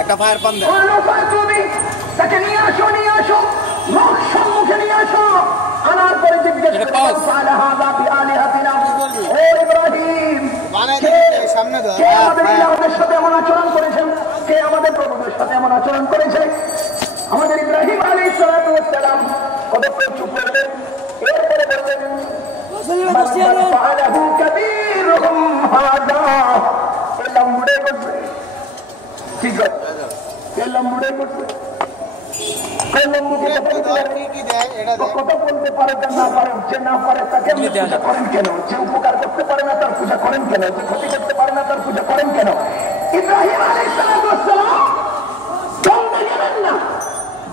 একটা ফায়ার পান দেন তাকে নিয়ে আসো লোক সম্মুখে নিয়ে আসো আনার পরে জিজ্ঞেস করে ও ইব্রাহিম কে আমাদের ইলাহদের সাথে এমন আচরণ করেছেন কে আমাদের প্রভুদের সাথে এমন আচরণ করেছে আমাদের ইব্রাহিম আলাইহিস সালাতু ওয়াস সালাম কতক্ষণ চুপ করলেন এরপরে বললেন ফাআলাহু কাবীরুহুম হাযা এলাম মুড়ে করবে ঠিক আছে এলাম মুড়ে করবে কথা বলতে পারে না পারে যে না পারে তাকে পূজা করেন কেন যে উপকার করতে পারে না তার পূজা করেন কেন যে ক্ষতি করতে পারে না তার পূজা করেন কেন ইব্রাহিম আলাইহিস সালাম জমে গেলেন না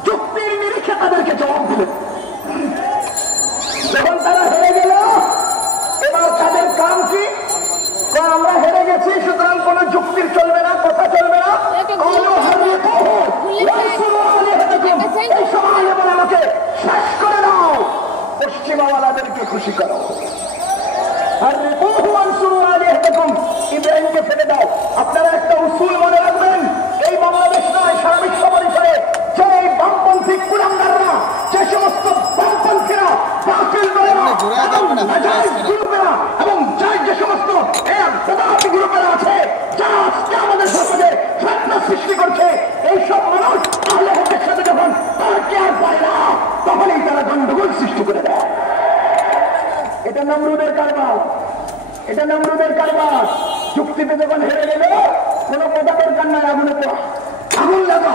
যুক্তির নিরিখে তাদেরকে জবাব দিলেন যখন তারা হেরে গেল এবার তাদের কাম কি আমরা হেরে গেছি সুতরাং কোন যুক্তির চলবে না কথা চলবে না আমাকে শেষ করে দাও পশ্চিমাওয়ালাদেরকে খুশি করো ইব্রাহিমকে ফেলে দাও আপনারা একটা উসুল মনে রাখবেন এই বাংলাদেশ নয় সারা বিশ্ব পরিসরে যে এই বামপন্থী কুলাঙ্গাররা যে সমস্ত বামপন্থীরা এবং যে সমস্ত গ্রুপেরা আছে যারা আজকে আমাদের সমাজে ফেতনা সৃষ্টি করছে এইসব মানুষ আহলে হকের সাথে যখন তর্কে আর পায় না তখনই তারা গন্ডগোল সৃষ্টি করে দেয় এটা নমরুদের কারবার যুক্তিতে যখন হেরে গেল কোন কথা দরকার নাই আগুনে দেওয়া আগুন লাগা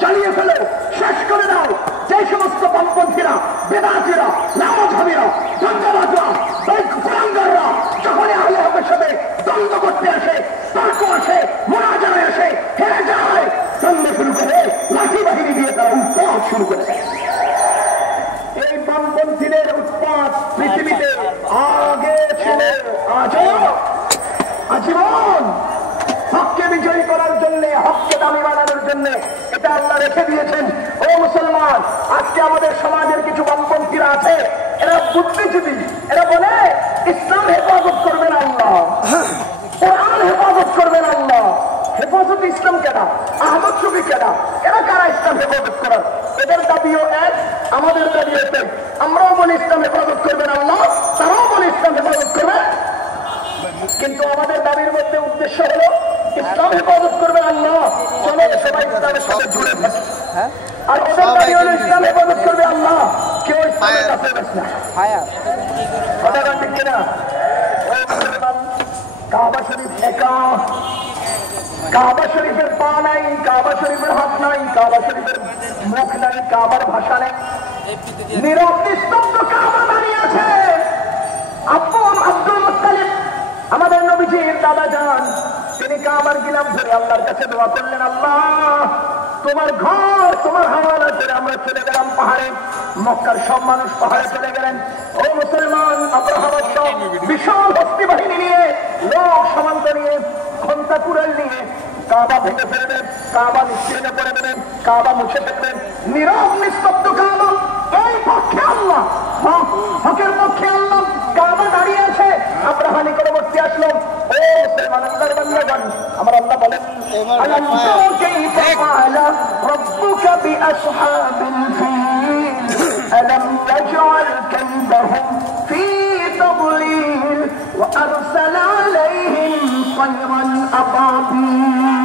জ্বালিয়ে ফেলো শেষ করে দাও যে সমস্ত বামপন্থীরা বেদাতীরা নামাজহাবীরা দণ্ডবাজরা কুলাঙ্গাররা যখনই আহলে হকের সাথে দ্বন্দ্ব করতে আসে তর্ক আসে মোনাজারে আসে হেরে যায় দ্বন্দ্ব শুরু করে লাঠি বাহিনী দিয়ে তারা উৎপাত শুরু করে এই বামপন্থীদের উৎপাত পৃথিবীতে আগে ছিল আজীবন হককে বিজয়ী করার জন্য হককে দামি বানানোর জন্য এটা আল্লাহ রেখে দিয়েছেন ও মুসলমান আজকে আমাদের সমাজের কিছু বামপন্থীরা আছে এরা বুদ্ধিজীবী এরা বলে ইসলাম হেফাজত করবেন আল্লাহ কোরআন হেফাজত করবেন আল্লাহ হেফাজত ইসলাম কেনা আহমদ শফি কেনা এরা কারা ইসলাম হেফাজত করার এদের দাবিও এক আমাদের দাবিও এক আমরাও বলি ইসলাম হেফাজত করবেন আল্লাহ তারাও বলে ইসলাম হেফাজত করবে কিন্তু আমাদের দাবির মধ্যে উদ্দেশ্য হলো ইসলাম হেফাজত করবে আল্লাহ চলো সবাই ইসলামের সাথে জুড়ে থাকি আর ওদের দাবি হলো ইসলাম হেফাজত করবে আল্লাহ কেউ ইসলামের কাছে বসে না কথা ঠিক কিনা কাবা শরীফ একা কাবা শরীফের পা নাই কাবা শরীফের হাত নাই কাবা শরীফের মুখ নাই কাবার ভাষা নেই নীরব নিস্তব্ধ কাবা দাঁড়িয়ে আছে আব্দুল মুত্তালিব আমাদের নবীজির দাদা যান তিনি কাবার গিলাফ ধরে আল্লাহর কাছে দোয়া করলেন আল্লাহ তোমার ঘর তোমার হাওয়ালা ধরে আমরা চলে গেলাম পাহাড়ে মক্কার সব মানুষ পাহাড়ে চলে গেলেন ও মুসলমান আব্রাহা বিশাল হস্তি বাহিনী নিয়ে লোক সমান্ত নিয়ে ঘন্টা কুড়াল নিয়ে কাবা ভেঙে ফেলবেন কাবা নিশ্চিন্ন করে দেবেন কাবা মুছে ফেলবেন নীরব নিস্তব্ধ কাবা এই পক্ষে আল্লাহ হকের পক্ষে আল্লাহ কাবা দাঁড়িয়ে আছে আব্রাহা নিকটবর্তী আসলো ও মুসলমান আল্লাহর বান্দাগণ আমার আল্লাহ বলেন আলাম তারা কাইফা ফাআলা রাব্বুকা বিআসহাবিল ফিল আলাম ইয়াজআল কাইদাহুম ফি তাদলিল ওয়া আরসালা আলাইহিম তায়রান আবাবিল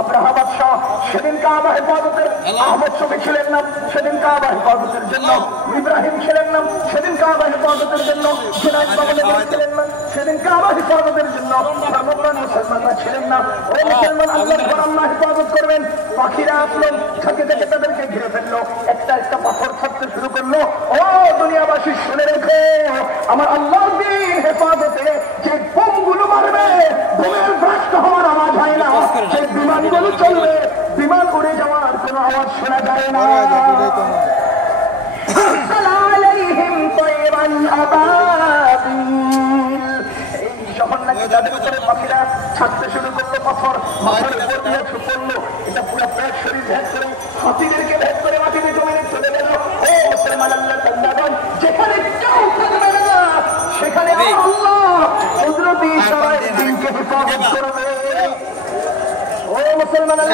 আব্রাহা বাদশা সেদিন কাবা হেফাজতের আহমদ শফি ছিলেন না সেদিন কাবা হেফাজতের জন্য ইব্রাহিম ছিলেন না সেদিন কাবা হেফাজতের জন্য জুনাইদ বাবুল ছিলেন না সেদিন কাবা হেফাজতের জন্য মুসলমান মুসলমানরা ছিলেন না ও মুসলমান আল্লাহর ঘর আল্লাহ হেফাজত করবেন পাখিরা আসলো থাকে থেকে তাদেরকে ঘিরে ফেললো একটা একটা পাথর ছাড়তে শুরু করলো ও দুনিয়াবাসী শুনে রেখো আমার আল্লাহর দিন হেফাজতে যে বোমগুলো মারবে বোমের ভ্রষ্ট হওয়ার আওয়াজ হয় না যে বিমানগুলো চলবে বিমান উড়ে যাওয়ার কোনো আওয়াজ শোনা যায় না যখন নাকি তাদের উপরে পাখিরা ছাড়তে শুরু করলো পাথর মাথার উপর দিয়ে পড়লো এটা পুরো প্রায় শরীর ভেদ করে হাতিদেরকে ভেদ করে মাটিতে জমিনে চলে গেল ও মুসলমান আল্লাহ বান্দাগণ যেখানে কেউ থাকবে না সেখানে আল্লাহ কুদরতি ইশারায় দিনকে হেফাজত করবে ও মুসলমানের